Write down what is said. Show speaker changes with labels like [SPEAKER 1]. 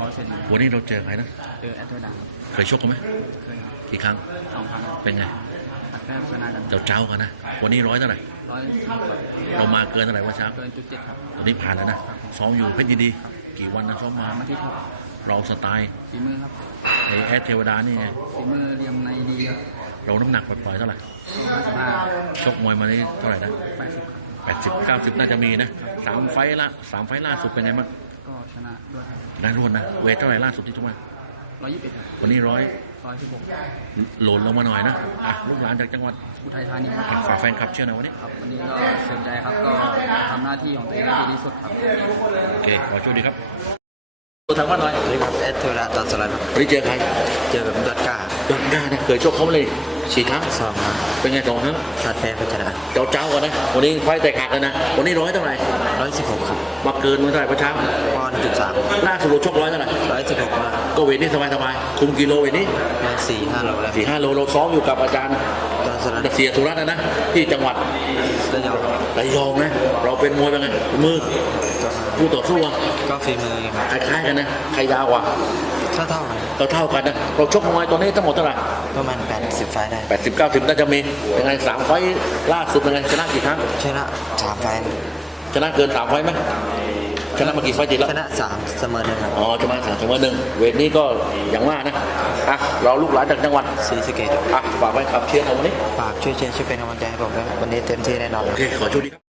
[SPEAKER 1] เซน
[SPEAKER 2] วันนี้เราเจอใครนะ
[SPEAKER 1] เจอแอตเทอร์ดัง
[SPEAKER 2] เคยชกกันไหม
[SPEAKER 1] เคย
[SPEAKER 2] กี่ครั้ง
[SPEAKER 1] 2 ครั้ง
[SPEAKER 2] เป็นไง
[SPEAKER 1] ตัดแต้มชนะกัน
[SPEAKER 2] เจ้ากันนะวันนี้ร้อยเท่าไหร่
[SPEAKER 1] 110
[SPEAKER 2] เรามาเกินเท่าไหร่วะเช้า
[SPEAKER 1] เกินจุด7ครับ
[SPEAKER 2] ตอนนี้ผ่านแล้วนะซ้อมอยู่เพชรยินดีกี่วันนะซ้อมมา
[SPEAKER 1] 3 อาทิตย์ครับ
[SPEAKER 2] เราสไตล์
[SPEAKER 1] ฝีมือครับ
[SPEAKER 2] ในแอดเทวดานี่ไง
[SPEAKER 1] ฝีมือเรียมในดีครับ
[SPEAKER 2] เราน้ำหนักปล่อยๆเท่าไหร่
[SPEAKER 1] 55
[SPEAKER 2] ชกมวยมานี่เท่าไหร่นะ
[SPEAKER 1] 80
[SPEAKER 2] 80-90น่าจะมีนะ3 ไฟล์ล่าสุดเป็นไงบ้าง
[SPEAKER 1] ก็ชนะด้วยครับ
[SPEAKER 2] ได้รวนนะเวทเท่าไหร่ล่าสุดที่ชกมา
[SPEAKER 1] 121ครับ
[SPEAKER 2] วันนี้
[SPEAKER 1] 116
[SPEAKER 2] โหล่นลงมาหน่อยนะอ่ะลูกหลานจากจังหวัด
[SPEAKER 1] อุทัยธานีครับ
[SPEAKER 2] อ่ะฝากแฟนคลับเชื่อหนะวันนี้
[SPEAKER 1] ครับวันนี้ก็เสียใจครับก็ทำหน้าที่ของตัวเองให้ดีที่สุดครับ
[SPEAKER 2] โอเคขอโชคดีครับตัวทางบ้านหน่อย
[SPEAKER 3] สวัสดีครับแอดเทอร์ตอนสลัดครับ
[SPEAKER 2] วันนี้เจอใคร
[SPEAKER 3] เจอกับดอดก้า
[SPEAKER 2] ดอนก้าเนี่ยเคยชกเขามาเลยสี่ครั้ง
[SPEAKER 3] สองครับ
[SPEAKER 2] เป็นไง2 ครั้ง
[SPEAKER 3] สัตว์แพ้พัชนะ
[SPEAKER 2] เจ้ากันนะวันนี้ไฟแตกหักเลยนะวันนี้ร้อยเท่าไหร่
[SPEAKER 3] 116ครับ
[SPEAKER 2] มาเกินมาเท่าไหร่ประช้า
[SPEAKER 3] ปอนด์จุด3
[SPEAKER 2] ล่าสุดเราชกร้อยเท่าไหร่
[SPEAKER 3] 116มา
[SPEAKER 2] ก็เวทนี่สบายคุมกิโลเวทนี้
[SPEAKER 3] ประมาณ4-5โลแล้ว
[SPEAKER 2] 4-5 โลเราซ้อมอยู่กับอาจารย์
[SPEAKER 3] ตอนสลัด
[SPEAKER 2] เสียสุรัตน์นะที่จังหวัด
[SPEAKER 3] ระยอง
[SPEAKER 2] ระยองนะเราเป็นมวยเป็นไงมือผู้ต่อสู้อะ
[SPEAKER 3] ก็ฝีมือครับ
[SPEAKER 2] คล้ายๆกันนะใครยาวกว่า
[SPEAKER 3] เท่าๆกัน
[SPEAKER 2] เราเท่ากันนะเราชกมวยตัวนี้ทั้งหมดเท่าไหร่
[SPEAKER 3] ประมาณ80ไฟล์ได้
[SPEAKER 2] 80-90น่าจะมีเป็นไง3 ไฟล์ล่าสุดเป็นไงชนะกี่ครั้ง
[SPEAKER 3] ชนะ3ไฟล์
[SPEAKER 2] ชนะเกิน3 ไฟล์ไหมชนะมากี่ไฟล์ติดแล้ว
[SPEAKER 3] ชนะ3เสมอ1ครับ
[SPEAKER 2] อ๋อชนะ3 เสมอ 1เวทนี้ก็อย่างว่านะอ่ะเราลูกหลานจากจังหวัด
[SPEAKER 3] ศรีสะเกษ
[SPEAKER 2] อ่ะฝากไว้ขับเชียร์เอาวันนี้
[SPEAKER 3] ฝากช่วยเชียร์ช่วยเป็นกำลังใจให้ผมด้วยครับวันนี้เต็มที่แน่นอน
[SPEAKER 2] โอเคขอโชคดีครับ